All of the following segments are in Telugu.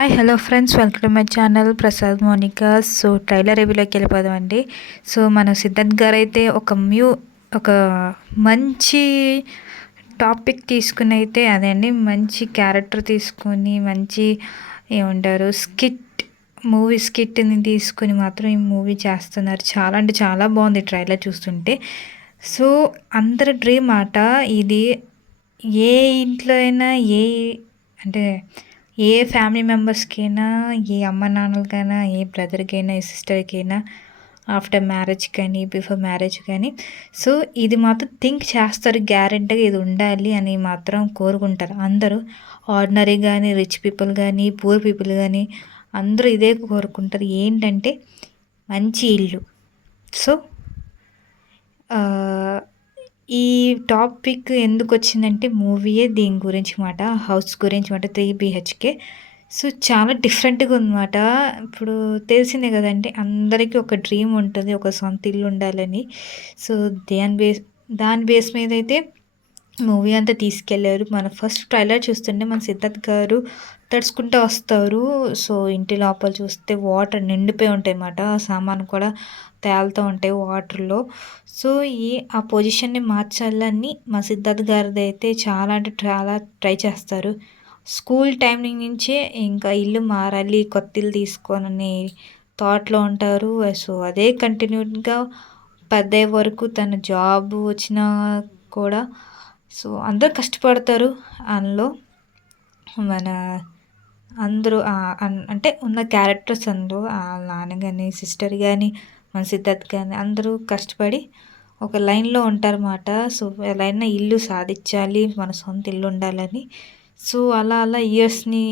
Hi hello friends, welcome to my channel Prasad Monika. So trailer రివ్యూలోకి వెళ్ళిపోదామండి. సో మన సిద్ధార్థ్ గారు అయితే ఒక మంచి టాపిక్ తీసుకుని అయితే అదే అండి, మంచి క్యారెక్టర్ తీసుకొని మంచి ఏమంటారు మూవీ స్కిట్ని తీసుకుని మాత్రం ఈ మూవీ చేస్తున్నారు. చాలా అంటే చాలా బాగుంది ట్రైలర్ చూస్తుంటే. సో అందరి డ్రీమ్ ఆట ఇది. ఏ ఇంట్లో అయినా అంటే ఏ ఫ్యామిలీ మెంబర్స్కైనా, ఏ అమ్మ నాన్నలకైనా, ఏ బ్రదర్కైనా, ఏ సిస్టర్కైనా ఆఫ్టర్ మ్యారేజ్ కానీ బిఫోర్ మ్యారేజ్ కానీ సో ఇది మాత్రం థింక్ చేస్తారు, గ్యారెంటీగా ఇది ఉండాలి అని మాత్రం కోరుకుంటారు అందరూ. ఆర్డినరీ కానీ, రిచ్ పీపుల్ కానీ, పూర్ పీపుల్ కానీ అందరూ ఇదే కోరుకుంటారు. ఏంటంటే మంచి ఇల్లు. సో ఈ టాపిక్ ఎందుకు వచ్చిందంటే మూవీయే దీని గురించి మాట, హౌస్ గురించి మాట, 3 BHK. సో చాలా డిఫరెంట్గా ఉందన్నమాట. ఇప్పుడు తెలిసిందే కదండి, అందరికీ ఒక డ్రీమ్ ఉంటుంది, ఒక సొంత ఇల్లు ఉండాలని. సో దాని బేస్ మీద అయితే మూవీ అంతా తీసుకెళ్లారు. మన ఫస్ట్ ట్రైలర్ చూస్తుంటే మన సిద్ధార్థ్ గారు తడుచుకుంటూ వస్తారు. సో ఇంటి లోపల చూస్తే వాటర్ నిండిపోయి ఉంటాయి అన్నమాట, సామాను కూడా తేలుతూ ఉంటాయి వాటర్లో. సో ఆ పొజిషన్ని మార్చాలని మా సిద్ధార్థ్ గారిది అయితే చాలా అంటే చాలా ట్రై చేస్తారు. స్కూల్ టైమింగ్ నుంచే ఇంకా ఇల్లు మారాలి, కొత్త ఇల్లు తీసుకోనని థాట్‌లో ఉంటారు. సో అదే కంటిన్యూగా పెద్దయ్యే వరకు తన జాబ్ వచ్చినా కూడా సో అందరూ కష్టపడతారు. అందులో మన అందరూ అంటే ఉన్న క్యారెక్టర్స్ అందులో నాన్న గాని, సిస్టర్ గాని, మన సిద్ధార్థ్ గాని అందరూ కష్టపడి ఒక లైన్‌లో ఉంటారన్నమాట. సో ఎలా అయినా ఇల్లు సాధించాలి, మన సొంత ఇల్లు ఉండాలని. సో అలా అలా ఇయర్స్‌ని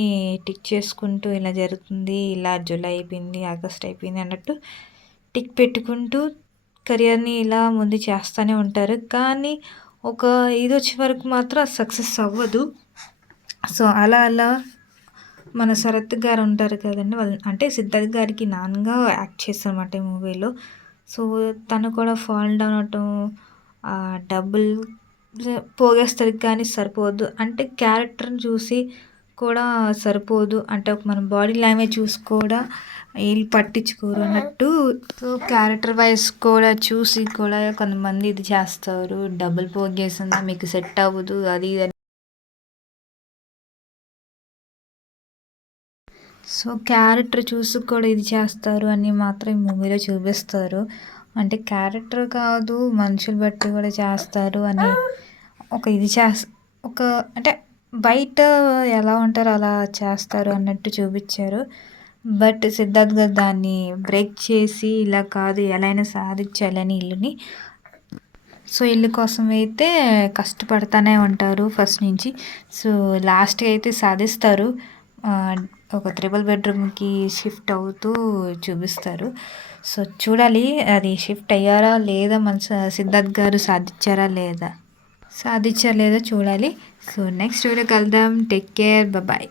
టిక్ చేసుకుంటూ ఇలా జరుగుతుంది. ఇలా జూలై అయిపోయింది, ఆగస్ట్ అయిపోయింది అన్నట్టు టిక్ పెట్టుకుంటూ కెరియర్‌ని ఇలా ముందు చేస్తూనే ఉంటారు. కానీ ఒక ఇదొచ్చే వరకు మాత్రం సక్సెస్ అవ్వదు. సో అలా అలా మన శరత్ గారు ఉంటారు కదండీ, వాళ్ళు అంటే సిద్ధార్థ్ గారికి నాన్నగా యాక్ట్ చేస్తారన్నమాట ఈ మూవీలో. సో తను కూడా ఫాల్ డౌన్ అవ్వటం, డబ్బులు పోగేస్తారు కానీ సరిపోదు. అంటే క్యారెక్టర్‌ని చూసి కూడా సరిపోదు. అంటే మన బాడీ లాంగ్వేజ్ చూసి కూడా వీళ్ళు పట్టించుకోరు అన్నట్టు. సో క్యారెక్టర్ వైజ్ కూడా చూసి కూడా కొంతమంది ఇది చేస్తారు, డబ్బులు పోగేసిందా మీకు సెట్ అవ్వదు అది ఇది. సో క్యారెక్టర్ చూసి కూడా ఇది చేస్తారు అని మాత్రం ఈ మూవీలో చూపిస్తారు. అంటే క్యారెక్టర్ కాదు, మనుషులు బట్టి కూడా చేస్తారు అని ఒక ఇది ఒక అంటే బయట ఎలా ఉంటారో అలా చేస్తారు అన్నట్టు చూపించారు. బట్ సిద్ధార్థ్ గారు దాన్ని బ్రేక్ చేసి ఇలా కాదు, ఎలా అయినా సాధించాలి అని ఇల్లుని. సో ఇల్లు కోసం అయితే కష్టపడతానే ఉంటారు ఫస్ట్ నుంచి. సో లాస్ట్‌కి అయితే సాధిస్తారు. ఒక 3 బెడ్రూమ్‌కి షిఫ్ట్ అవుతూ చూపిస్తారు. సో చూడాలి అది షిఫ్ట్ అయ్యారా లేదా, మన సిద్ధార్థ్ గారు సాధించారా లేదా చూడాలి. సో నెక్స్ట్ వీడియో కలుద్దాం. Take care, bye.